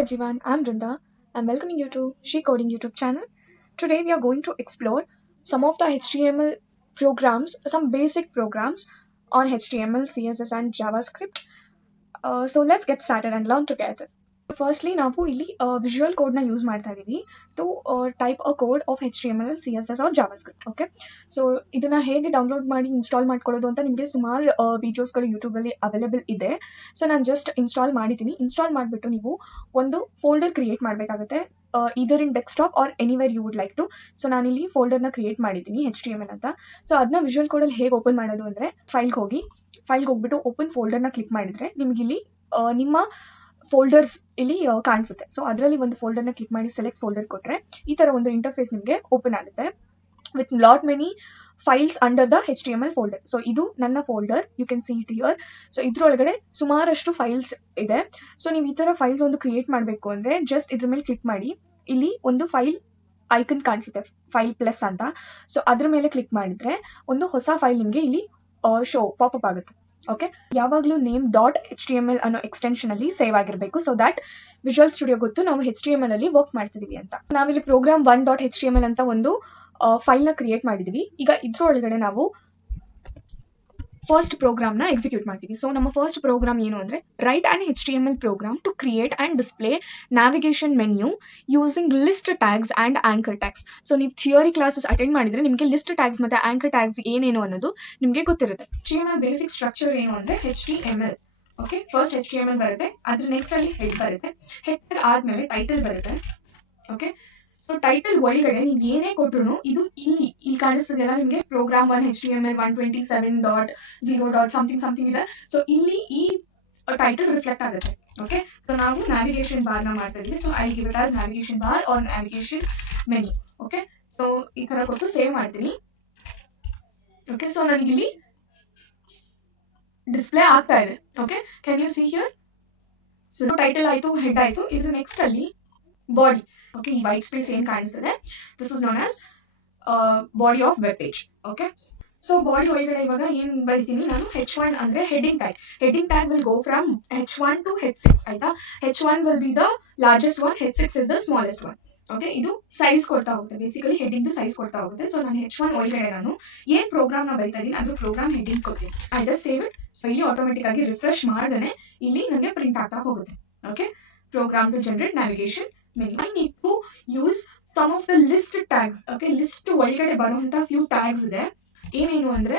everyone, I'm Brinda. I'm welcoming you to She Coding YouTube channel. Today we are going to explore some of the HTML programs, some basic programs on HTML, CSS and JavaScript. So let's get started and learn together. Firstly, ನಾವು ಇಲ್ಲಿ visual code ನ use ಮಾಡ್ತಾ ಇದೀವಿ to type a code of HTML, CSS or JavaScript. Okay, so ಇದನ್ನ ಹೇಗೆ download ಮಾಡಿ install ಮಾಡ್ಕೊಳ್ಳೋದು ಅಂತ ನಿಮಗೆ ಸುಮಾರು ವಿಡಿಯೋಸ್ಗಳು ಯೂಟ್ಯೂಬ್ ಅಲ್ಲಿ ಅವೈಲೇಬಲ್ ಇದೆ. ಸೊ ನಾನು ಜಸ್ಟ್ ಇನ್ಸ್ಟಾಲ್ ಮಾಡಿದ್ದೀನಿ. ಇನ್ಸ್ಟಾಲ್ ಮಾಡಿಬಿಟ್ಟು ನೀವು ಒಂದು ಫೋಲ್ಡರ್ ಕ್ರಿಯೇಟ್ ಮಾಡಬೇಕಾಗುತ್ತೆ, either in desktop or anywhere you would like to. So ನಾನಿಲ್ಲಿ ಫೋಲ್ಡರ್ನ ಕ್ರಿಯೇಟ್ ಮಾಡಿದ್ದೀನಿ HTML ಅಂತ. ಸೊ ಅದನ್ನ ವಿಜುವಲ್ ಕೋಡಲ್ಲಿ ಹೇಗೆ ಓಪನ್ ಮಾಡೋದು ಅಂದರೆ ಫೈಲ್ಗೆ ಹೋಗ್ಬಿಟ್ಟು ಓಪನ್ ಫೋಲ್ಡರ್ನ ಕ್ಲಿಕ್ ಮಾಡಿದ್ರೆ ನಿಮಗೆ ಇಲ್ಲಿ ನಿಮ್ಮ ಫೋಲ್ಡರ್ಸ್ ಇಲ್ಲಿ ಕಾಣಿಸುತ್ತೆ. ಸೊ ಅದರಲ್ಲಿ ಒಂದು ಫೋಲ್ಡರ್ನ ಕ್ಲಿಕ್ ಮಾಡಿ ಸೆಲೆಕ್ಟ್ ಫೋಲ್ಡರ್ ಕೊಟ್ಟರೆ ಈ ಥರ ಒಂದು ಇಂಟರ್ಫೇಸ್ ನಿಮಗೆ ಓಪನ್ ಆಗುತ್ತೆ with lot many files under the HTML folder. So ಇದು ನನ್ನ folder, you can see it here. So ಇದ್ರೊಳಗಡೆ ಸುಮಾರಷ್ಟು ಫೈಲ್ಸ್ ಇದೆ. ಸೊ ನೀವು ಈ ಥರ ಫೈಲ್ಸ್ ಒಂದು ಕ್ರಿಯೇಟ್ ಮಾಡಬೇಕು ಅಂದರೆ ಜಸ್ಟ್ ಇದ್ರ ಮೇಲೆ ಕ್ಲಿಕ್ ಮಾಡಿ, ಇಲ್ಲಿ ಒಂದು ಫೈಲ್ ಐಕನ್ ಕಾಣಿಸುತ್ತೆ, ಫೈಲ್ ಪ್ಲಸ್ ಅಂತ. ಸೊ ಅದ್ರ ಮೇಲೆ ಕ್ಲಿಕ್ ಮಾಡಿದ್ರೆ ಒಂದು ಹೊಸ ಫೈಲ್ ನಿಮಗೆ ಇಲ್ಲಿ ಪಾಪಪ್ ಆಗುತ್ತೆ. ಓಕೆ, ಯಾವಾಗಲೂ ನೇಮ್ .html ಅನ್ನೋ ಎಕ್ಸ್ಟೆನ್ಷನ್ ಅಲ್ಲಿ ಸೇವ್ ಆಗಿರಬೇಕು, ಸೊ ದಟ್ ವಿಜುವಲ್ ಸ್ಟುಡಿಯೋ ಗೊತ್ತು ನಾವು HTML ಅಲ್ಲಿ ವರ್ಕ್ ಮಾಡ್ತಿದೀವಿ ಅಂತ. ನಾವಿಲ್ಲಿ ಪ್ರೋಗ್ರಾಮ್ 1.html ಅಂತ ಒಂದು ಫೈಲ್ ನ ಕ್ರಿಯೇಟ್ ಮಾಡಿದೀವಿ. ಈಗ ಇದ್ರೊಳಗಡೆ ನಾವು ಫಸ್ಟ್ ಪ್ರೋಗ್ರಾಮ್ ನ ಎಕ್ಸಿಕ್ಯೂಟ್ ಮಾಡ್ತೀವಿ. ಸೊ ನಮ್ಮ ಫಸ್ಟ್ ಪ್ರೋಗ್ರಾಮ್ ಏನು ಅಂದ್ರೆ write an HTML program to create and display navigation menu using list tags and anchor tags. So ನೀವು ಥಿಯರಿ ಕ್ಲಾಸಸ್ ಅಟೆಂಡ್ ಮಾಡಿದ್ರೆ ನಿಮಗೆ ಲಿಸ್ಟ್ ಟ್ಯಾಗ್ಸ್ ಮತ್ತೆ ಆಂಕರ್ ಟ್ಯಾಗ್ಸ್ ಏನೇನು ಅನ್ನೋದು ನಿಮಗೆ ಗೊತ್ತಿರುತ್ತೆ. HTML ಬೇಸಿಕ್ ಸ್ಟ್ರಕ್ಚರ್ ಏನು ಅಂದ್ರೆ HTML. ಓಕೆ, ಫಸ್ಟ್ HTML ಬರುತ್ತೆ, ಅದ್ರ ನೆಕ್ಸ್ಟ್ ಅಲ್ಲಿ ಹೆಡ್ ಬರುತ್ತೆ, ಹೆಡ್ ಆದ್ಮೇಲೆ ಟೈಟಲ್ ಬರುತ್ತೆ. ಓಕೆ, ಸೊ ಟೈಟಲ್ ಒಳಗಡೆ ನೀವು ಏನೇ ಕೊಟ್ರು ಇದು ಇಲ್ಲಿ ಕಾಣಿಸ್ತದೆಲ್ಲ ನಿಮಗೆ ಪ್ರೋಗ್ರಾಮ್ 1 HTML 127.0. ಸಮಥಿಂಗ್ ಇದೆ. ಸೊ ಇಲ್ಲಿ ಈ ಟೈಟಲ್ ರಿಫ್ಲೆಕ್ಟ್ ಆಗುತ್ತೆ. ಓಕೆ, ಸೊ ನಾವು ನ್ಯಾವಿಗೇಷನ್ ಬಾರ್ ನ ಮಾಡ್ತಾ ಇದೀವಿ. So I give it as navigation bar or navigation menu. Okay, so ಈ ತರ ಕೊಟ್ಟು ಸೇವ್ ಮಾಡ್ತೀನಿ. ಓಕೆ, ಸೊ ನನಗಿಲ್ಲಿ ಡಿಸ್ಪ್ಲೇ ಆಗ್ತಾ ಇದೆ. Okay, can U see here? So title ಆಯ್ತು, ಹೆಡ್ ಆಯ್ತು, ಇದ್ರ ನೆಕ್ಸ್ಟ್ ಅಲ್ಲಿ ಬಾಡಿ. ಓಕೆ, ಈ ವೈಟ್ ಸ್ಪೇಸ್ ಏನ್ ಕಾಣಿಸ್ತದೆ this is known as body of web page. Okay, so body ಒಳಗಡೆ ಇವಾಗ ಏನ್ ಬರಿತೀನಿ ನಾನು, H1 ಅಂದ್ರೆ heading tag. Heading tag will go from H1 to H6. ಆಯ್ತಾ, H1 will be the largest one, H6 is the smallest one. Okay, ಇದು size ಕೊಡ್ತಾ ಹೋಗುತ್ತೆ, ಬೇಸಿಕಲಿ ಹೆಡ್ಡಿಂಗ್ ಸೈಜ್ ಕೊಡ್ತಾ ಹೋಗುತ್ತೆ. ಸೊ ನಾನು H1 ಒಳಗಡೆ ನಾನು ಏನ್ ಪ್ರೋಗ್ರಾಮ್ ನ ಬರಿತಾ ಇದೀನಿ ಅದ್ರ ಪ್ರೋಗ್ರಾಮ್ ಹೆಡ್ಡಿಂಗ್ ಕೊಡ್ತೀನಿ. I just save it. ಇಲ್ಲಿ ಆಟೋಮೆಟಿಕ್ ಆಗಿ ರಿಫ್ರೆಶ್ ಮಾಡ್ದೇನೆ ಇಲ್ಲಿ ನನಗೆ ಪ್ರಿಂಟ್ ಆಗ್ತಾ ಹೋಗುತ್ತೆ. Okay, program to generate navigation menu. I need to use some of the list tags. Okay, list ಒಳಗಡೆ ಬರುವಂತ few tags ಇದೆ. ಏನೇನು ಅಂದ್ರೆ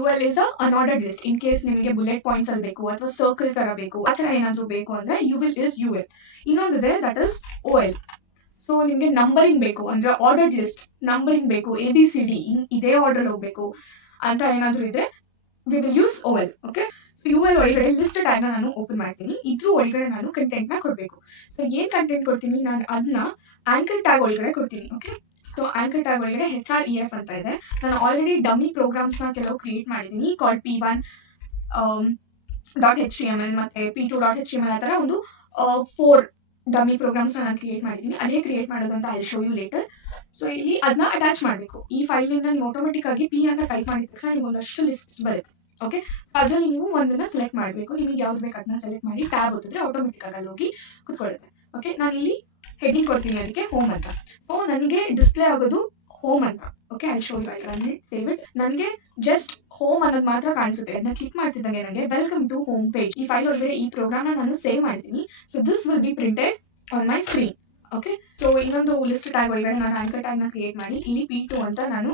UL is a unordered list. In case ನಿಮಗೆ ಬುಲೆಟ್ ಪಾಯಿಂಟ್ಸ್ ಅಲ್ಲಿ ಬೇಕು ಅಥವಾ ಸರ್ಕಲ್ ತರ ಬೇಕು ಆ ತರ ಏನಾದ್ರು ಬೇಕು ಅಂದ್ರೆ UL. ಇನ್ನೊಂದಿದೆ ದಟ್ ಇಸ್ OL. ಸೊ ನಿಮ್ಗೆ ನಂಬರಿಂಗ್ ಬೇಕು ಅಂದ್ರೆ ಆರ್ಡರ್ಡ್ ಲಿಸ್ಟ್ ನಂಬರಿಂಗ್ ಬೇಕು, ABCD ಇದೇ ಆರ್ಡರ್ ಹೋಗ್ಬೇಕು ಅಂತ ಏನಾದ್ರು ಇದ್ರೆ we will use OL. Okay, UL ಒಳಗಡೆ ಲಿಸ್ಟ್ ಟ್ಯಾಗ್ ನಾನು ಓಪನ್ ಮಾಡ್ತೀನಿ. ಇದ್ರ ಒಳಗಡೆ ನಾನು ಕಂಟೆಂಟ್ ನ ಕೊಡ್ಬೇಕು. ಸೊ ಏನ್ ಕಂಟೆಂಟ್ ಕೊಡ್ತೀನಿ ನಾನು ಅದನ್ನ ಆಂಕರ್ ಟ್ಯಾಗ್ ಒಳಗಡೆ ಕೊಡ್ತೀನಿ. ಓಕೆ, ಸೊ ಆಂಕರ್ ಟ್ಯಾಗ್ ಒಳಗಡೆ HREF ಅಂತ ಇದೆ. ನಾನು ಆಲ್ರೆಡಿ ಡಮ್ಮಿ ಪ್ರೋಗ್ರಾಮ್ಸ್ ನ ಕೆಲವು ಕ್ರಿಯೇಟ್ ಮಾಡಿದ್ದೀನಿ, ಕಾಲ್ಡ್ P1.html ಮತ್ತೆ P2.html ಆ ತರ ಒಂದು 4 ಡಮ್ಮಿ ಪ್ರೋಗ್ರಾಮ್ಸ್ ನಾನು ಕ್ರಿಯೇಟ್ ಮಾಡಿದ್ದೀನಿ. ಅದೇ ಕ್ರಿಯೇಟ್ ಮಾಡೋದು ಅಂತ I show you later. So ಇಲ್ಲಿ ಅದನ್ನ ಅಟ್ಯಾಚ್ ಮಾಡಬೇಕು. ಈ ಫೈಲ್ ಇಂದ ನೀವು ಆಟೋಮೆಟಿಕ್ ಆಗಿ P ಅಂತ ಟೈಪ್ ಮಾಡಿದ ತಕ್ಷಣ ನೀವು ಒಂದಷ್ಟು ಲಿಸ್ಟ್ಸ್ ಬರುತ್ತೆ. ಓಕೆ, ಅದರಲ್ಲಿ ನೀವು ಒಂದನ್ನ ಸೆಲೆಕ್ಟ್ ಮಾಡಬೇಕು. ನಿಮಗೆ ಯಾವ್ದು ಬೇಕು ಅದನ್ನ ಸೆಲೆಕ್ಟ್ ಮಾಡಿ ಟ್ಯಾಬ್ ಒತ್ತಿದ್ರೆ ಆಟೋಮೆಟಿಕ್ ಆಗಿ ಅಲ್ಲಿ ಹೋಗಿ ಕುತ್ಕೊಳ್ಳುತ್ತೆ. ಓಕೆ, ನಾನು ಇಲ್ಲಿ ಹೆಡ್ಡಿಂಗ್ ಕೊಡ್ತೀನಿ ಅದಕ್ಕೆ ಹೋಮ್ ಅಂತ. ಸೊ ನನಗೆ ಡಿಸ್ಪ್ಲೇ ಆಗೋದು ಹೋಮ್ ಅಂತ. Okay, I show you, I run it, save it. ನನಗೆ ಜಸ್ಟ್ ಹೋಮ್ ಅನ್ನೋದು ಮಾತ್ರ ಕಾಣಿಸುತ್ತೆ. ಅದನ್ನ ಕ್ಲಿಕ್ ಮಾಡ್ತಿದ್ದಂಗೆ ನನಗೆ ವೆಲ್ಕಮ್ ಟು ಹೋಮ್ ಪೇಜ್. ಈ ಫೈಲ್ ಒಳಗಡೆ ಈ ಪ್ರೋಗ್ರಾಮ್ ನಾನು ಸೇವ್ ಮಾಡ್ತೀನಿ. So this will be printed on my screen. Okay, so ಇನ್ನೊಂದು ಲಿಸ್ಟ್ ಟ್ಯಾಗ್ ಒಳಗಡೆ ನಾನು ಆಂಕರ್ ಟ್ಯಾಗ್ ನ ಕ್ರಿಯೇಟ್ ಮಾಡಿ ಇಲ್ಲಿ P2 ಅಂತ ನಾನು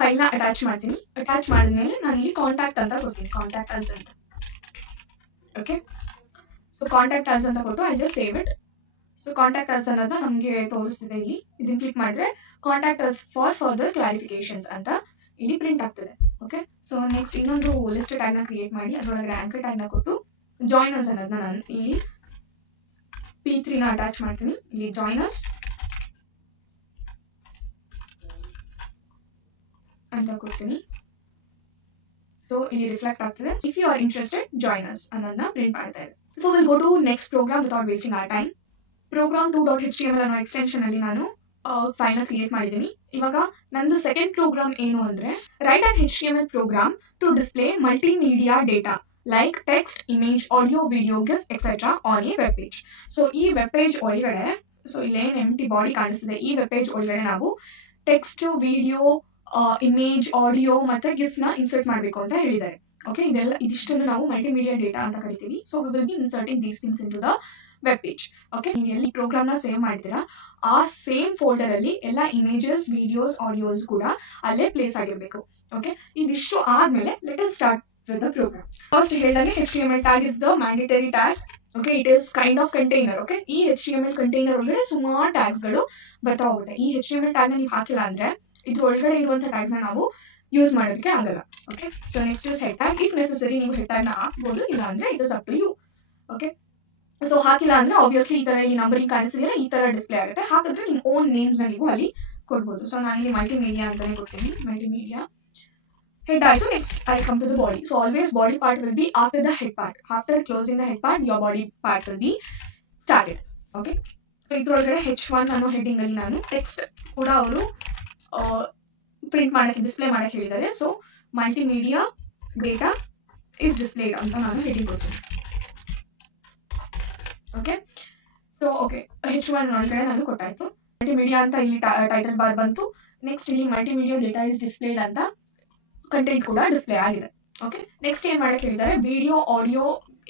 ಫೈಲ್ ನ ಅಟ್ಯಾಚ್ ಮಾಡ್ತೀನಿ. ಅಟ್ಯಾಚ್ ಮಾಡಿದ್ಮೇಲೆ ನಾನು ಇಲ್ಲಿ ಕಾಂಟ್ಯಾಕ್ಟ್ ಅಂತ ಕೊಡ್ತೀನಿ, ಕಾಂಟ್ಯಾಕ್ಟ್ ಅಸ್ ಅಂತ. ಓಕೆ, ಸೊ ಕಾಂಟ್ಯಾಕ್ಟ್ ಅಸ್ ಅಂತ ಕೊಟ್ಟು I just save it. So contact us ಅನ್ನೋದು ನಮಗೆ ತೋರಿಸ್ತಿದೆ ಇಲ್ಲಿ. ಇದನ್ನ ಕ್ಲಿಕ್ ಮಾಡಿದ್ರೆ contact us for further clarifications ಅಂತ ಇಲ್ಲಿ ಪ್ರಿಂಟ್ ಆಗ್ತದೆ. ಓಕೆ, ಸೊ ನೆಕ್ಸ್ಟ್ ಇನ್ನೊಂದು ಲಿಸ್ಟ್ ಟ್ಯಾಗ್ ನ ಕ್ರಿಯೇಟ್ ಮಾಡಿ ಅದರೊಳಗಡೆ ಆಂಕರ್ ಟ್ಯಾಗ್ ನ ಕೊಟ್ಟು ಜಾಯ್ನರ್ಸ್ ಅನ್ನೋದನ್ನ ನಾನು ಇಲ್ಲಿ P3 ನ ಅಟ್ಯಾಚ್ ಮಾಡ್ತೀನಿ. ಇಲ್ಲಿ ಜಾಯ್ನರ್ಸ್ ಅಂತ ಕೊಡ್ತೀನಿ. ಸೊ ಇಲ್ಲಿ ರಿಫ್ಲೆಕ್ಟ್ ಆಗ್ತದೆ. If you are interested join us ಅನ್ನೋದನ್ನ ಪ್ರಿಂಟ್ ಮಾಡ್ತಾ ಇದೆ. So will go to next program without wasting our time. Program 2.html ಅನ್ನೋ ಎಕ್ಸ್ಟೆನ್ಷನ್ ಅಲ್ಲಿ ನಾನು ಫೈಲ್ ನ ಕ್ರಿಯೇಟ್ ಮಾಡಿದ್ದೀನಿ. ಇವಾಗ ನಂದು ಸೆಕೆಂಡ್ ಪ್ರೋಗ್ರಾಮ್ ಏನು ಅಂದ್ರೆ write an HTML program to display multimedia data like text, image, audio, video, GIF, etc. on a web page. So ಈ ವೆಬ್ ಪೇಜ್ ಒಳಗಡೆ ಸೊ ಇಲ್ಲೇನು ಎಂಟಿ ಬಾಡಿ ಕಾಣಿಸ್ತಿದೆ ಈ ವೆಬ್ ಪೇಜ್ ಒಳಗಡೆ ನಾವು ಟೆಕ್ಸ್ಟ್, ವಿಡಿಯೋ, ಇಮೇಜ್, ಆಡಿಯೋ ಮತ್ತೆ ಗಿಫ್ ನ ಇನ್ಸರ್ಟ್ ಮಾಡಬೇಕು ಅಂತ ಹೇಳಿದ್ದಾರೆ. ಓಕೆ, ಇದಿಷ್ಟನ್ನು ನಾವು ಮಲ್ಟಿಮೀಡಿಯಾ ಡೇಟಾ ಅಂತ ಕರಿತೀವಿ. So we will be inserting these things into the web page. Okay, ನೀವು ಎಲ್ಲಿ ಪ್ರೋಗ್ರಾಮ್ ನ ಸೇವ್ ಮಾಡ್ತೀರಾ ಆ ಸೇಮ್ ಫೋಲ್ಡರ್ ಅಲ್ಲಿ ಎಲ್ಲ ಇಮೇಜಸ್, ವಿಡಿಯೋಸ್, ಆಡಿಯೋಸ್ ಕೂಡ ಅಲ್ಲೇ ಪ್ಲೇಸ್ ಆಗಿರಬೇಕು. ಓಕೆ, ಇದಿಷ್ಟು ಆದ್ಮೇಲೆ let us start with the program. First ಹೇಳಿದಾಗೆ HTML tag is the mandatory tag. Okay, it is kind of container. Okay, ಈ HTML container ಒಳಗಡೆ ಸುಮಾರು ಟ್ಯಾಗ್ಸ್ ಗಳು ಬರ್ತಾ ಹೋಗುತ್ತೆ. ಈ HTML tag ನ ನೀವು ಹಾಕಿಲ್ಲ ಅಂದ್ರೆ ಇದ್ರ ಒಳಗಡೆ ಇರುವಂತ ಟ್ಯಾಗ್ಸ್ ನ ನಾವು ಯೂಸ್ ಮಾಡೋದಕ್ಕೆ ಆಗಲ್ಲ. Okay, so next is head tag. If necessary ನೀವು ಹೆಡ್ ಟ್ಯಾಗ್ ನ ಹಾಕ್ಬೋದು, ಇಲ್ಲ ಅಂದ್ರೆ it is up to you. Okay, so ಹಾಕಿಲ್ಲ ಅಂದ್ರೆ ಆಬ್ವಿಯಸ್ಲಿ ಈ ತರ ಈ ನಂಬರಿಂಗ್ ಕಾಣಿಸ್ತಿದೆಯಲ್ಲ ಈ ತರ ಡಿಸ್ಪ್ಲೇ ಆಗುತ್ತೆ. ಹಾಕಿದ್ರೆ ನಿಮ್ಮ ಓನ್ ನೇಮ್ಸ್ ನ ನೀವು ಅಲ್ಲಿ ಕೊಡ್ಬೋದು. ಸೊ ನಾನು ಇಲ್ಲಿ ಮಲ್ಟಿಮೀಡಿಯಾ ಅಂತಾನೆ ಕೊಡ್ತೀನಿ. ಮಲ್ಟಿಮೀಡಿಯಾ head ಆಯ್ತು. next I come to the body. So always body part will be after the head part. After closing the head part, your body part will be started. Okay, so ಇದ್ರೊಳಗಡೆ h1 ಅನ್ನೋ heading ಅಲ್ಲಿ ನಾನು text ಕೂಡ ಅವರು print ಮಾಡಕ್ಕೆ display ಮಾಡಕ್ಕೆ ಹೇಳಿದ್ದಾರೆ. So multimedia data is displayed ಅಂತ ನಾನು ಹೆಡ್ಡಿಂಗ್ ಕೊಡ್ತೀನಿ. ಓಕೆ, ಸೊ ಓಕೆ h1 ಒಳಗಡೆ ನಾನು ಕೊಟ್ಟಾಯ್ತು. ಮಲ್ಟಿಮೀಡಿಯಾ ಅಂತ ಇಲ್ಲಿ ಟೈಟಲ್ ಬಾರ್ ಬಂತು. ನೆಕ್ಸ್ಟ್ ಇಲ್ಲಿ ಮಲ್ಟಿಮೀಡಿಯಾ ಡೇಟಾ ಇಸ್ ಡಿಸ್ಪ್ಲೇಡ್ ಅಂತ ಕಂಟೆಂಟ್ ಕೂಡ ಡಿಸ್ಪ್ಲೇ ಆಗಿದೆ. ಓಕೆ, ನೆಕ್ಸ್ಟ್ ಏನ್ ಮಾಡಕ್ಕೆ ಹೇಳಿದ್ದಾರೆ, ವಿಡಿಯೋ, ಆಡಿಯೋ,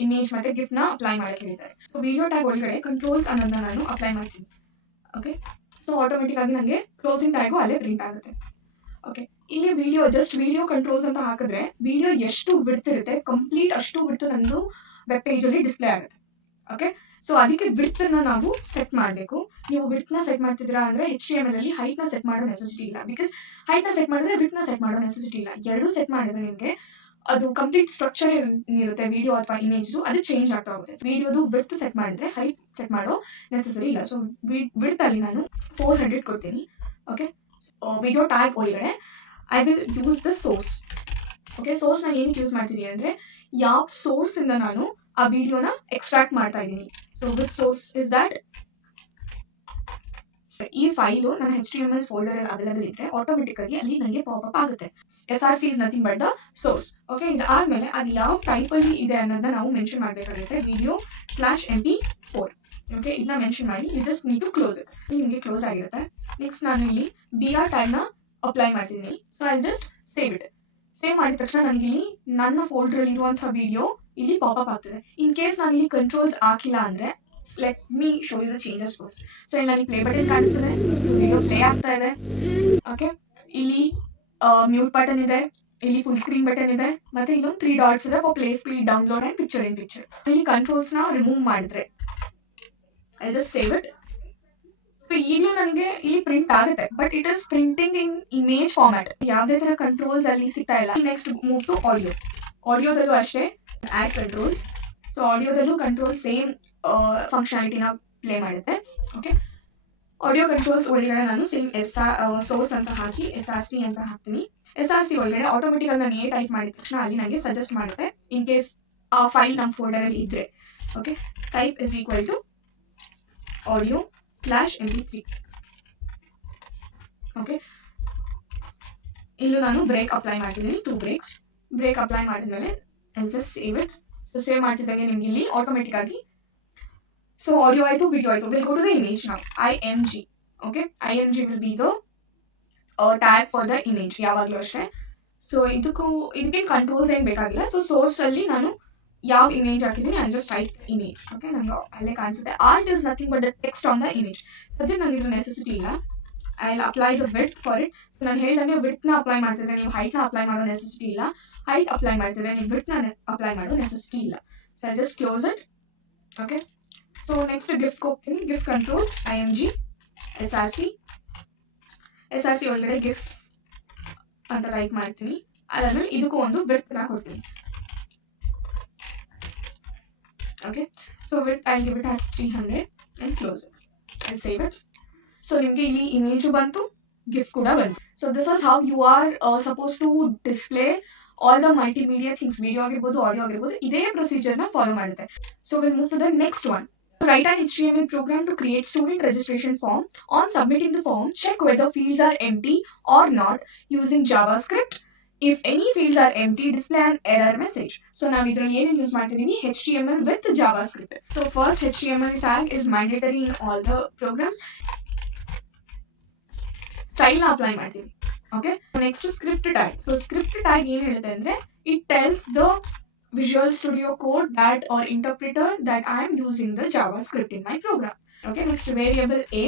ಇಮೇಜ್ ಮತ್ತೆ ಗಿಫ್ಟ್ ನ ಅಪ್ಲೈ ಮಾಡಕ್ಕೆ ಹೇಳಿದ್ದಾರೆ. ಸೊ ವಿಡಿಯೋ ಟ್ಯಾಗ್ ಒಳಗಡೆ ಕಂಟ್ರೋಲ್ಸ್ ಅನ್ನೋದನ್ನ ನಾನು ಅಪ್ಲೈ ಮಾಡ್ತೀನಿ. ಓಕೆ, ಸೊ ಆಟೋಮೆಟಿಕ್ ಆಗಿ ನನಗೆ ಕ್ಲೋಸಿಂಗ್ ಟ್ಯಾಗು ಅಲ್ಲೇ ಪ್ರಿಂಟ್ ಆಗುತ್ತೆ. ಓಕೆ, ಇಲ್ಲಿ ವಿಡಿಯೋ ಜಸ್ಟ್ ವಿಡಿಯೋ ಕಂಟ್ರೋಲ್ಸ್ ಅಂತ ಹಾಕಿದ್ರೆ ವಿಡಿಯೋ ಎಷ್ಟು ವಿಡ್ತ್ ಇರುತ್ತೆ ಕಂಪ್ಲೀಟ್ ಅಷ್ಟು ವಿಡ್ತ್ ನಂದು ವೆಬ್ ಪೇಜ್ ಅಲ್ಲಿ ಡಿಸ್ಪ್ಲೇ ಆಗುತ್ತೆ. ಓಕೆ, ಸೊ ಅದಕ್ಕೆ ವಿಡ್ತ್ ನ ನಾವು ಸೆಟ್ ಮಾಡಬೇಕು. ನೀವು ವಿಡ್ತ್ ನ ಸೆಟ್ ಮಾಡ್ತಿದ್ದೀರಾ ಅಂದ್ರೆ HTML ಅಲ್ಲಿ ಹೈಟ್ ನ ಸೆಟ್ ಮಾಡೋ ನೆಸೆಸಿಟಿ ಇಲ್ಲ. ಬಿಕಾಸ್ ಹೈಟ್ ನ ಸೆಟ್ ಮಾಡಿದ್ರೆ ವಿಡ್ತ್ ನ ಸೆಟ್ ಮಾಡೋ ನೆಸೆಸಿಟಿ ಇಲ್ಲ. ಎರಡು ಸೆಟ್ ಮಾಡಿದ್ರೆ ನಿಮಗೆ ಅದು ಕಂಪ್ಲೀಟ್ ಸ್ಟ್ರಕ್ಚರ್ ಏನಿರುತ್ತೆ ವಿಡಿಯೋ ಅಥವಾ ಇಮೇಜ್ ಅದು ಚೇಂಜ್ ಆಗ್ತಾ ಹೋಗುತ್ತೆ. ವಿಡಿಯೋದು ವಿಡ್ತ್ ಸೆಟ್ ಮಾಡಿದ್ರೆ ಹೈಟ್ ಸೆಟ್ ಮಾಡೋ ನೆಸೆಸರಿ ಇಲ್ಲ. ಸೊ ವಿಡ್ತ್ ಅಲ್ಲಿ ನಾನು 400 ಕೊಡ್ತೀನಿ. ಓಕೆ, ವಿಡಿಯೋ ಟ್ಯಾಗ್ ಒಳಗಡೆ I will use the source. Okay, source ನ ಏನಕ್ಕೆ ಯೂಸ್ ಮಾಡ್ತೀನಿ ಅಂದ್ರೆ ಯಾವ ಸೋರ್ಸ್ ಇಂದ ನಾನು ಆ ವಿಡಿಯೋನ ಎಕ್ಸ್ಟ್ರಾಕ್ಟ್ ಮಾಡ್ತಾ ಇದ್ದೀನಿ. So with source is that ಈ ಫೈಲು ನನ್ನ HTML ಫೋಲ್ಡರ್ ಅಲ್ಲಿ ಅವೈಲೇಬಲ್ ಇದ್ರೆ ಆಟೋಮೆಟಿಕ್ ಆಗಿ ಅಲ್ಲಿ ನನಗೆ ಪಾಪ್ ಆಗುತ್ತೆ. SRC is nothing but the source. Okay, ಇದಾದ್ಮೇಲೆ ಅದು ಯಾವ ಟೈಪ್ ಅಲ್ಲಿ ಇದೆ ಅನ್ನೋದನ್ನ ನಾವು ಮೆನ್ಷನ್ ಮಾಡಬೇಕಾಗುತ್ತೆ. video/mp4. ಓಕೆ, ಇದನ್ನ ಮೆನ್ಷನ್ ಮಾಡಿ you just need to close it. ನಿಮಗೆ ಕ್ಲೋಸ್ ಆಗಿರುತ್ತೆ. ನೆಕ್ಸ್ಟ್ ನಾನು ಇಲ್ಲಿ BR ಟ್ಯಾಗ್ ನ ಅಪ್ಲೈ ಮಾಡ್ತೀನಿ. So I just save it. Save ಮಾಡಿದ ತಕ್ಷಣ ನನಗೆ ಇಲ್ಲಿ ನನ್ನ ಫೋಲ್ಡರ್ ಅಲ್ಲಿ ಇರುವಂತಹ ವಿಡಿಯೋ ಇಲ್ಲಿ ಪಾಪ್ ಆಗ್ತದೆ. ಇನ್ ಕೇಸ್ ನಾನು ಇಲ್ಲಿ ಕಂಟ್ರೋಲ್ಸ್ ಹಾಕಿಲ್ಲ ಅಂದ್ರೆ let me show you the changes first. So ಇಲ್ಲಿ ನನಗೆ ಪ್ಲೇ ಬಟನ್ ಕಾಣಿಸ್ತದೆ. ಸೊ ವಿಡಿಯೋ ಪ್ಲೇ ಆಗ್ತಾ ಇದೆ. ಓಕೆ, ಇಲ್ಲಿ ಮ್ಯೂಟ್ ಬಟನ್ ಇದೆ, ಇಲ್ಲಿ ಫುಲ್ ಸ್ಕ್ರೀನ್ ಬಟನ್ ಇದೆ, ಮತ್ತೆ ಇಲ್ಲೊಂದು 3 ಡಾಟ್ಸ್ ಇದೆ for play speed, download and picture in picture. ಇಲ್ಲಿ ಕಂಟ್ರೋಲ್ಸ್ ನ ರಿಮೂವ್ ಮಾಡಿದ್ರೆ I just save it. So ಈಗಲೂ ನನಗೆ ಇಲ್ಲಿ ಪ್ರಿಂಟ್ ಆಗುತ್ತೆ but it is printing in image format. ಯಾವುದೇ ತರ ಕಂಟ್ರೋಲ್ಸ್ ಅಲ್ಲಿ ಸಿಗ್ತಾ ಇಲ್ಲ. Next move to audio. ಆಡಿಯೋದಲ್ಲೂ ಅಷ್ಟೇ ಆಡ್ ಕಂಟ್ರೋಲ್ಸ್. ಸೊ ಆಡಿಯೋದಲ್ಲೂ ಕಂಟ್ರೋಲ್ ಸೇಮ್ ಫಂಕ್ಷನಾಲಿಟಿನ ಪ್ಲೇ ಮಾಡುತ್ತೆ. ಓಕೆ, ಆಡಿಯೋ ಕಂಟ್ರೋಲ್ಸ್ ಒಳಗಡೆ ನಾನು ಸೇಮ್ ಸೋರ್ಸ್ ಅಂತ ಹಾಕಿ SRC ಅಂತ ಹಾಕ್ತೀನಿ. SRC ಒಳಗಡೆ ಆಟೋಮೆಟಿಕ್ ಆಗಿ ನಾನು ಟೈಪ್ ಮಾಡಿದ ತಕ್ಷಣ ಅಲ್ಲಿ ನನಗೆ ಸಜೆಸ್ಟ್ ಮಾಡುತ್ತೆ ಇನ್ ಕೇಸ್ ಆ ಫೈಲ್ ನಮ್ಮ ಫೋಲ್ಡರ್ ಅಲ್ಲಿ ಇದ್ರೆ. Okay, type is equal to audio/mp3. Okay, ಇಲ್ಲೂ ನಾನು ಬ್ರೇಕ್ ಅಪ್ಲೈ ಮಾಡ್ತಿದ್ದೀನಿ. 2 ಬ್ರೇಕ್ಸ್. ಬ್ರೇಕ್ ಅಪ್ಲೈ ಮಾಡಿದ್ಮೇಲೆ I just save it. So save ಮಾಡ್ತಿದ್ದಂಗೆ ನಿಮ್ಗೆ ಇಲ್ಲಿ ಆಟೋಮೆಟಿಕ್ ಆಗಿ ಸೊ ಆಡಿಯೋ ಆಯ್ತು, ವಿಡಿಯೋ ಆಯ್ತು. Will go to the image ನಾವು. IMG. Okay, IMG will be the tag for the image ಯಾವಾಗಲೂ ಅಷ್ಟೇ. ಸೊ ಇದಕ್ಕೆ ಕಂಟ್ರೋಲ್ಸ್ ಏನು ಬೇಕಾಗಿಲ್ಲ. ಸೊ ಸೋರ್ಸ್ ಅಲ್ಲಿ ನಾನು ಯಾವ ಇಮೇಜ್ ಹಾಕಿದ್ದೀನಿ I just type image. Okay, ನಂಗೆ ಅಲ್ಲೇ ಕಾಣಿಸುತ್ತೆ. Art is nothing but the text on the image. ಸದ್ಯ ನನಗೆ ಇದು ನೆಸೆಸಿಟಿ ಇಲ್ಲ. I will apply the width for it. ನಾನು ಹೇಳಿದಂಗೆ ವಿಡ್ತ್ ನ ಅಪ್ಲೈ ಮಾಡ್ತಿದ್ರೆ ನೀವು ಹೈಟ್ ನ ಅಪ್ಲೈ ಮಾಡೋ ನೆಸೆಸಿಟಿ ಇಲ್ಲ. ಹೈಟ್ ಅಪ್ಲೈ ಮಾಡ್ತಿದ್ರೆ ನೀವು ವಿಡ್ತ್ ನ ಅಪ್ಲೈ ಮಾಡೋ ನೆಸೆಸಿಟಿ ಇಲ್ಲ. So I just close it. Okay, so next gift ಹೋಗ್ತೀನಿ. ಗಿಫ್ಟ್ ಕಂಟ್ರೋಲ್ಸ್ IMG SRC ಒಳಗಡೆ ಗಿಫ್ಟ್ ಅಂತ ಟೈಪ್ ಮಾಡ್ತೀನಿ. ಅದಾದ್ಮೇಲೆ ಇದಕ್ಕೂ ಒಂದು ವಿಡ್ತ್ ನ ಕೊಡ್ತೀನಿ. Okay, so width I'll give it as 300 and close it. I'll save it. So ನಿಮಗೆ ಇಲ್ಲಿ ಇಮೇಜ್ ಬಂತು, ಗಿಫ್ಟ್ ಕೂಡ ಬಂತು. So this is how you are supposed to display all the multimedia things. Video ಆಗಿರ್ಬೋದು, audio ಆಗಿರ್ಬೋದು, ಇದೇ procedure ನ follow ಮಾಡುತ್ತೆ. So we'll move to the next one. Write an HTML program to create student registration form. On submitting the form, check whether fields are empty or not using JavaScript. if any fields are empty, display an error message. So now idರಲ್ಲಿ ಏನು use ಮಾಡ್ತಿದೀನಿ, HTML with JavaScript. So first HTML tag is mandatory in all the programs. Style apply ಮಾಡ್ತೀವಿ. Okay, next script tag. So script tag ಏನು ಹೇಳುತ್ತೆ ಅಂದ್ರೆ it tells the Visual Studio Code that or interpreter that I am using the JavaScript in my program. Okay, next variable a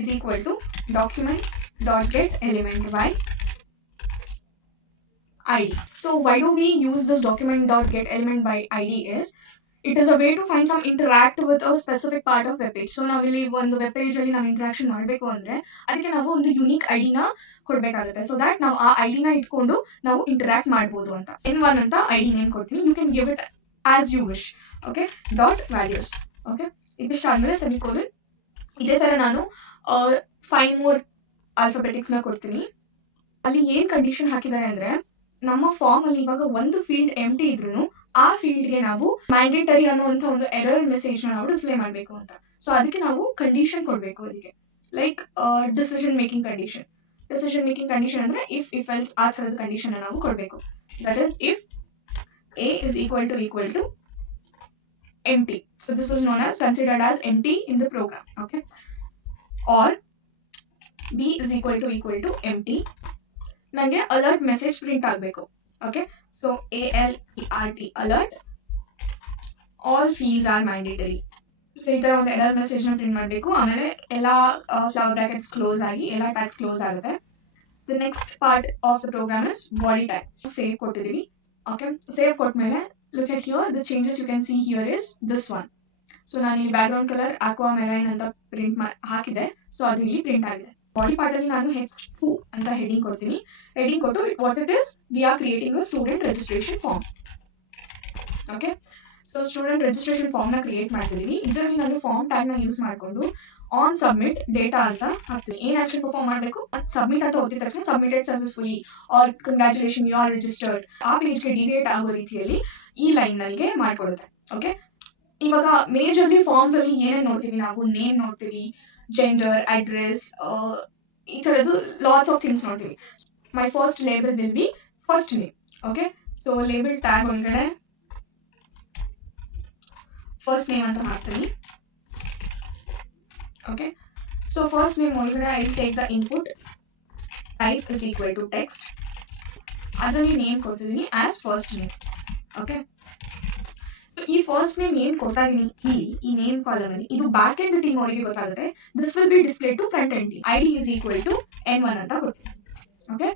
is equal to document.getElement by ID. So why do we use this document.getElement by ID is it is a way to find some interact with a specific part of web page. So ನಾವು ಇಲ್ಲಿ ಒಂದು web page ಅಲ್ಲಿ ನಾವು interaction ಮಾಡಬೇಕು ಅಂದ್ರೆ ಅದಕ್ಕೆ ನಾವು ಒಂದು ಯುನಿಕ್ ಐಡಿನ ಕೊಡಬೇಕಾಗುತ್ತೆ. ಸೊ ದಟ್ ನಾವು ಆ ಐಡಿನ ಇಟ್ಕೊಂಡು ನಾವು ಇಂಟರಾಕ್ಟ್ ಮಾಡ್ಬೋದು ಅಂತ. n1 ಅಂತ ಐಡಿ ನೇಮ್ ಕೊಡ್ತೀನಿ. You can give it as you wish. Okay, dot values. Okay, ಇದಿಷ್ಟ ಆದ್ಮೇಲೆ ಸೆಮಿಕೋಲನ್. ಇದೇ ತರ ನಾನು 5 more ಆಲ್ಫಾಬೆಟಿಕ್ಸ್ ನ ಕೊಡ್ತೀನಿ. ಅಲ್ಲಿ ಏನ್ ಕಂಡೀಷನ್ ಹಾಕಿದ್ದಾರೆ ಅಂದ್ರೆ ನಮ್ಮ ಫಾರ್ಮ್ ಅಲ್ಲಿ ಇವಾಗ ಒಂದು ಫೀಲ್ಡ್ ಎಂಟಿ ಇದ್ರು ಆ ಫೀಲ್ಡ್ಗೆ ನಾವು ಮ್ಯಾಂಡೇಟರಿ ಅನ್ನುವಂಥ ಒಂದು ಎರರ್ ಮೆಸೇಜ್ ನಾವು ಡಿಸ್ಪ್ಲೇ ಮಾಡಬೇಕು ಅಂತ. ಸೊ ಅದಕ್ಕೆ ನಾವು ಕಂಡೀಷನ್ ಕೊಡಬೇಕು ಅದಕ್ಕೆ, like decision making condition. Decision making condition ಅಂದ್ರೆ ಇಫ್ ಎಲ್ಸ್ ಆ ಥರದ ಕಂಡೀಷನ್ ನಾವು ಕೊಡಬೇಕು. That is if a is equal to empty. So this is known as considered as empty in the program. Okay, or b is equal to empty. ನನಗೆ alert message print ಆಗಬೇಕು. Okay, so ALERT alert all fields R mandatory. ಈ ತರ ಒಂದು error message ನ print ಮಾಡಬೇಕು. ಆಮೇಲೆ ಎಲ್ಲ flower brackets close ಆಗಿ ಎಲ್ಲ ಟ್ಯಾಗ್ಸ್ ಕ್ಲೋಸ್ ಆಗುತ್ತೆ. The next part of the program is body tag. Save ಕೊಟ್ಟಿದ್ದೀವಿ. ಓಕೆ, ಸೇವ್ ಕೊಟ್ಮೇಲೆ look at here, the changes you can see here is this one. So ನಾನು ಇಲ್ಲಿ background colour aquamarine ಅಂತ print ಹಾಕಿದೆ. So ಅದು ಇಲ್ಲಿ print ಆಗಿದೆ. Body part ಅಲ್ಲಿ ನಾನು H2 ಅಂತ ಹೆಡಿಂಗ್ ಕೊಡ್ತೀನಿ. ಹೆಡಿಂಗ್ ಕೊಟ್ಟು what it is, we are creating a student registration form. Okay, so student registration form ನ ಕ್ರಿಯೇಟ್ ಮಾಡ್ತಿದ್ದೀನಿ. ಇದರಲ್ಲಿ ನಾನು ಫಾರ್ಮ್ ಟ್ಯಾಗ್ ನ ಯೂಸ್ ಮಾಡಿಕೊಂಡು ಆನ್ ಸಬ್ಮಿಟ್ ಡೇಟಾ ಅಂತ ಹಾಕ್ತೀನಿ. ಏನ್ ಆಕ್ಷನ್ ಪರ್ಫಾರ್ಮ್ ಮಾಡಬೇಕು, ಸಬ್ಮಿಟ್ ಅಂತ ಓದಿದ ತಕ್ಷಣ submitted successfully or congratulation you are registered ಆ ಪೇಜ್ಗೆ ಡಿವೇಟ್ ಆಗೋ ರೀತಿಯಲ್ಲಿ ಈ ಲೈನ್ ನನಗೆ ಮಾಡ್ಕೊಡುತ್ತೆ. ಓಕೆ, ಇವಾಗ ಮೇಜರ್ಲಿ ಫಾರ್ಮ್ಸ್ ಅಲ್ಲಿ ಏನೇನು ನೋಡ್ತೀವಿ ನಾವು, ನೇಮ್ ನೋಡ್ತೀವಿ, ಜೆಂಡರ್, ಅಡ್ರೆಸ್, ಈ ತರದ್ದು ಲಾಟ್ಸ್ ಆಫ್ ಥಿಂಗ್ಸ್ ನೋಡ್ತೀವಿ. My first label will be first name. Okay, so label tag ಒಳಗಡೆ ಫಸ್ಟ್ ನೇಮ್ ಅಂತ ಮಾಡ್ತೀನಿ. ಓಕೆ, ಸೊ ಫಸ್ಟ್ ನೇಮ್ ಒಳಗಡೆ I take the input type is equal to text. ಅದರಲ್ಲಿ name ಕೊಡ್ತಿದ್ದೀನಿ as first name. Okay, ಈ first name ಏನ್ ಕೊಡ್ತಾ ಇದೀನಿ ಇಲ್ಲಿ ಈ ನೇಮ್ ಕಾಲಮ್ ಅಲ್ಲಿ, ಇದು ಬ್ಯಾಕ್ ಎಂಡ್ ಟೀಮ್ ಅವರಿಗೆ ಗೊತ್ತಾಗುತ್ತೆ. This will be display to front end team. ID is equal to n1 ಅಂತ ಕೊಡ್ತೀನಿ. ಓಕೆ,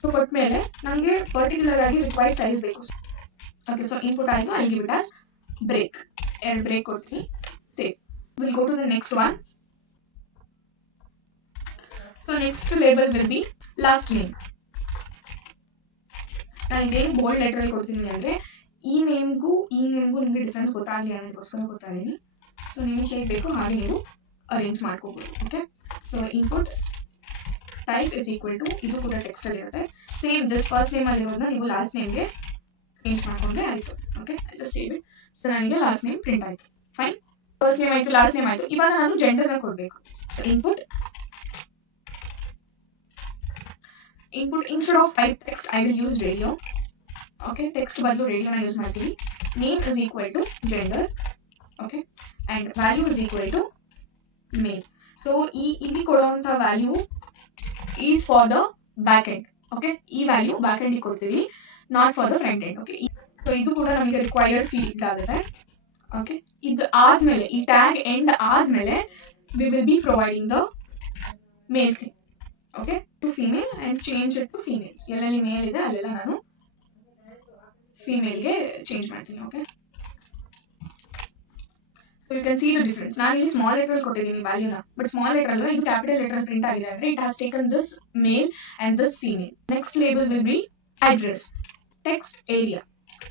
ಸೊ ಕೊಟ್ಮೇಲೆ ನನಗೆ ಪರ್ಟಿಕ್ಯುಲರ್ ಆಗಿ ರಿಕ್ವೈರ್ಡ್ ಸೈಜ್ ಬೇಕು. ಓಕೆ, ಸೊ ಇನ್ಪುಟ್ ಆಯ್ತು. I give it as break. 2 break ಕೊಡ್ತೀನಿ. Save. Will go to the next one. So next label will be last name. ನಾನು ಇದೇನು ಬೋಲ್ಡ್ ಲೆಟರ್ ಅಲ್ಲಿ ಕೊಡ್ತೀನಿ ಅಂದ್ರೆ ಈ ನೇಮ್ಗೂ ನಿಮಗೆ ಡಿಫ್ರೆನ್ಸ್ ಗೊತ್ತಾಗಲಿ ಅನ್ನೋದಕ್ಕೋಸ್ಕರ ಕೊಡ್ತಾ ಇದ್ದೀನಿ. ಸೊ ನಿಮಗೆ ಹೇಗೆ ಬೇಕು ಹಾಗೆ ನೀವು ಅರೇಂಜ್ ಮಾಡ್ಕೋಬಹುದು. Okay, so input type is equal to, ಇದು ಕೂಡ ಟೆಕ್ಸ್ಟ್ ಅಲ್ಲಿ ಇರುತ್ತೆ. ಸೇಮ್ ಜಸ್ಟ್ ಫಸ್ಟ್ ನೇಮ್ ಅಲ್ಲಿರೋದನ್ನ ನೀವು ಲಾಸ್ಟ್ ನೇಮ್ಗೆ ಚೇಂಜ್ ಮಾಡ್ಕೊಂಡ್ರೆ ಆಯ್ತು. Okay, just save it. So ನನಗೆ ಲಾಸ್ಟ್ ನೇಮ್ ಪ್ರಿಂಟ್ ಆಯ್ತು. ಫೈನ್, ಫಸ್ಟ್ ನೇಮ್ ಆಯ್ತು, ಲಾಸ್ಟ್ ನೇಮ್ ಆಯ್ತು. ಇವಾಗ ನಾನು ಜೆಂಡರ್ನ ಕೊಡಬೇಕು. Input instead of type text I will use radio. Okay, text ಬದಲು ರೇಡಿಯೋನ ಯೂಸ್ ಮಾಡ್ತೀವಿ. Name is equal to gender. Okay, and value is equal to male. So ಇಲ್ಲಿ ಕೊಡುವಂತ value is for the back end. Okay, ಈ value back end ಕೊಡ್ತೀವಿ, not for the front end. Okay, so ಇದು ಕೂಡ ನಮಗೆ required field ಆಗುತ್ತೆ. Okay, ಇದು ಆದ್ಮೇಲೆ ಈ ಟ್ಯಾಗ್ ಎಂಡ್ ಆದ್ಮೇಲೆ we will be providing the male thing. Okay, to female and change it to females. ಎಲ್ಲೆಲ್ಲಿ ಮೇಲ್ ಇದೆ ಅಲ್ಲೆಲ್ಲ ನಾನು ಫೀಮೇಲ್ಗೆ ಚೇಂಜ್ ಮಾಡ್ತೀನಿ. Okay, so you can see the difference. ನಾನು ಇಲ್ಲಿ ಸ್ಮಾಲ್ ಲೆಟರ್ ಕೊಟ್ಟಿದ್ದೀನಿ ವ್ಯಾಲ್ಯೂನ, ಬಟ್ ಸ್ಮಾಲ್ ಲೆಟರ್ ಅಲ್ಲ, ಇದು ಕ್ಯಾಪಿಟಲ್ ಲೆಟರ್ ಪ್ರಿಂಟ್ ಆಗಿದೆ ಅಂದ್ರೆ it has taken this male and this female. Next label will B address. Text area.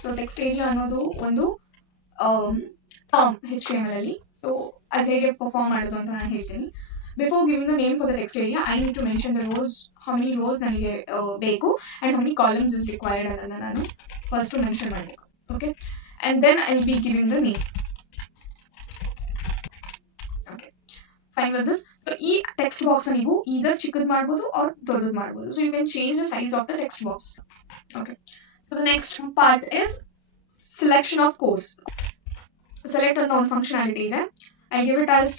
So text area ಅನ್ನೋದು ಒಂದು term HTML ಅಲ್ಲಿ. ಸೊ ಅದು ಹೇಗೆ ಪರ್ಫಾರ್ಮ್ ಮಾಡೋದು ಅಂತ ನಾನು ಹೇಳ್ತೀನಿ. Before giving the name for the text area, I need to mention the rows, how many rows ನನಗೆ ಬೇಕು and how many columns is required ಅನ್ನೋದನ್ನ ನಾನು ಫಸ್ಟ್ ಮೆನ್ಷನ್ ಮಾಡಬೇಕು. Okay, and then I will be giving the name. Okay, fine with this. So ಈ text box ನೀವು either ಚಿಕ್ಕದು ಮಾಡಬಹುದು or ದೊಡ್ಡದು ಮಾಡಬಹುದು. So you can change the size of the text box. Okay. So the next part is selection of course. Select ಅನ್ನೋ ಒಂದು functionality ಇದೆ. I give it as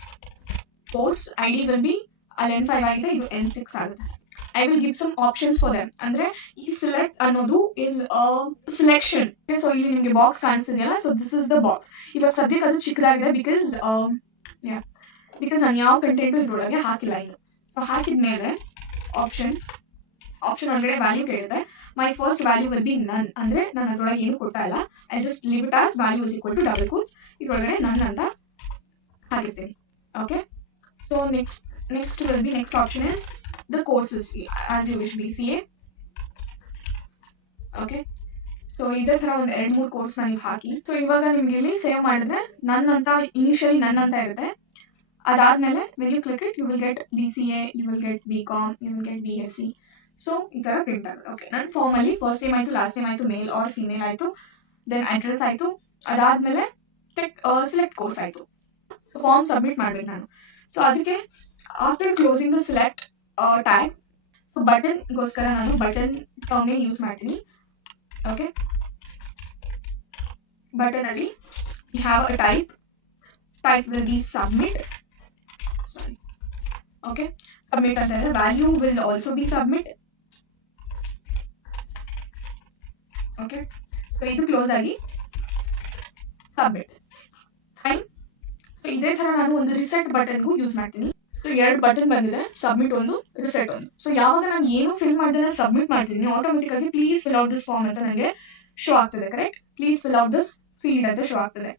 course ID will be ಅಲ್ಲಿ N5 ಆಗಿದೆ, ಇದು N6 ಆಗುತ್ತೆ. I will give some options for them. ಅಂದ್ರೆ ಈ select ಅನ್ನೋದು is a selection. Okay, so ಇಲ್ಲಿ ನಿಮಗೆ box ಕಾಣಿಸ್ತಿದೆಯಲ್ಲ, so this is the box. ಇವಾಗ ಸದ್ಯಕ್ಕೆ ಅದು ಚಿಕ್ಕದಾಗಿದೆ because ನಾನು ಯಾವ ಕಂಟೆಂಟ್ ಇದ್ರೊಳಗೆ ಹಾಕಿಲ್ಲ ಇನ್ನು. ಸೊ ಹಾಕಿದ್ಮೇಲೆ ಆಪ್ಷನ್ ಒಳಗಡೆ ವ್ಯಾಲ್ಯೂ ಕೇಳಿದೆ. My first value will be none, ಅಂದ್ರೆ ನಾನು ಅದ್ರೊಳಗೆ ಏನು ಕೊಡ್ತಾ ಇಲ್ಲ. I just leave it as value is equal to double quotes, ಇದ್ರೊಳಗಡೆ ನನ್ ಅಂತ ಹಾಕಿರ್ತೀನಿ. Okay, so next will be next option is the courses as you wish, BCA. Okay, so ಇದೇ ತರ ಒಂದು 2-3 ಕೋರ್ಸ್ ನೀವು ಹಾಕಿ. ಸೊ ಇವಾಗ ನಿಮ್ಗೆ ಇಲ್ಲಿ ಸೇವ್ ಮಾಡಿದ್ರೆ ನನ್ ಅಂತ ಇನಿಷಿಯಲಿ ನನ್ ಅಂತ ಇರುತ್ತೆ. ಅದಾದ್ಮೇಲೆ when you click it you will get BCA, you will get BCom, you will get BSc. So ಈ ತರ ಪ್ರಿಂಟ್ ಆಗುತ್ತೆ. ಓಕೆ, ನನ್ನ ಫಾರ್ಮ್ ಅಲ್ಲಿ ಫಸ್ಟ್ ನೇಮ್ ಆಯ್ತು, ಲಾಸ್ಟ್ ನೇಮ್ ಆಯ್ತು, ಮೇಲ್ ಆರ್ ಫಿಮೇಲ್ ಆಯ್ತು, ದೆನ್ ಅಡ್ರೆಸ್ ಆಯ್ತು, ಅದಾದ್ಮೇಲೆ ಸೆಲೆಕ್ಟ್ ಕೋರ್ಸ್ ಆಯ್ತು. ಫಾರ್ಮ್ ಸಬ್ಮಿಟ್ ಮಾಡ್ಬೇಕು ನಾನು. ಸೊ ಅದಕ್ಕೆ after closing the select tag, ಬಟನ್ಗೋಸ್ಕರ ನಾನು ಬಟನ್ ಟರ್ಮ್ನೇ ಯೂಸ್ ಮಾಡ್ತೀನಿ. ಓಕೆ, ಬಟನ್ ಅಲ್ಲಿ you have a type will be submit. Sorry. Okay, submit and then the value will also be submit. Okay, so ಇದು close ಆಗಿ submit. Fine. So ಇದೇ ತರ ನಾನು ಒಂದು ರಿಸೆಟ್ ಬಟನ್ಗೂ ಯೂಸ್ ಮಾಡ್ತೀನಿ. ಸೊ 2 ಬಟನ್ ಬಂದಿದೆ, ಸಬ್ಮಿಟ್ ಒಂದು, ರಿಸೆಟ್ ಒಂದು. ಸೊ ಯಾವಾಗ ನಾನು ಏನು ಫಿಲ್ ಮಾಡಿದ್ರೆ ಸಬ್ಮಿಟ್ ಮಾಡ್ತೀನಿ, ಆಟೋಮೆಟಿಕ್ ಆಗಿ please fill out this form ಅಂತ ನನಗೆ ಶೋ ಆಗ್ತದೆ. Correct, please fill out this field ಅಂತ ಶೋ ಆಗ್ತದೆ.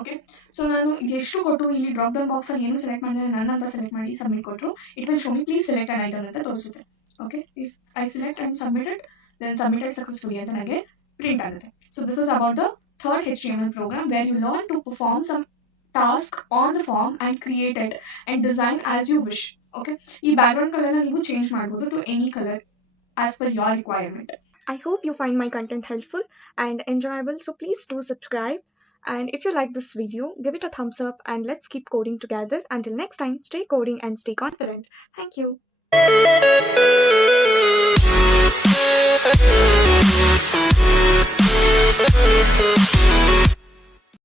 ಓಕೆ, ಸೊ ನಾನು ಎಷ್ಟು ಕೊಟ್ಟು ಇಲ್ಲಿ ಡ್ರಾಪ್ ಡೌನ್ ಬಾಕ್ಸ್ ಅಲ್ಲಿ ಏನು ಸೆಲೆಕ್ಟ್ ಮಾಡಿದ್ರೆ ನನ್ನ ಅಂತ ಸೆಲೆಕ್ಟ್ ಮಾಡಿ ಸಬ್ಮಿಟ್ ಕೊಟ್ಟರು, it will show me please select an item ಅಂತ ತೋರಿಸುತ್ತೆ. Okay, if I select and submitted then submitted successfully ಅಂತ ನನಗೆ ಪ್ರಿಂಟ್ ಆಗುತ್ತೆ. So this is about the third HTML program where you learn to perform some task on the form and create it and design as you wish. Okay, ಈ background colour ನ ನೀವು change ಮಾಡಬಹುದು to any color as per your requirement. I hope you find my content helpful and enjoyable, so please do subscribe. And if you like this video, give it a thumbs up and let's keep coding together. Until next time, stay coding and stay confident. Thank you.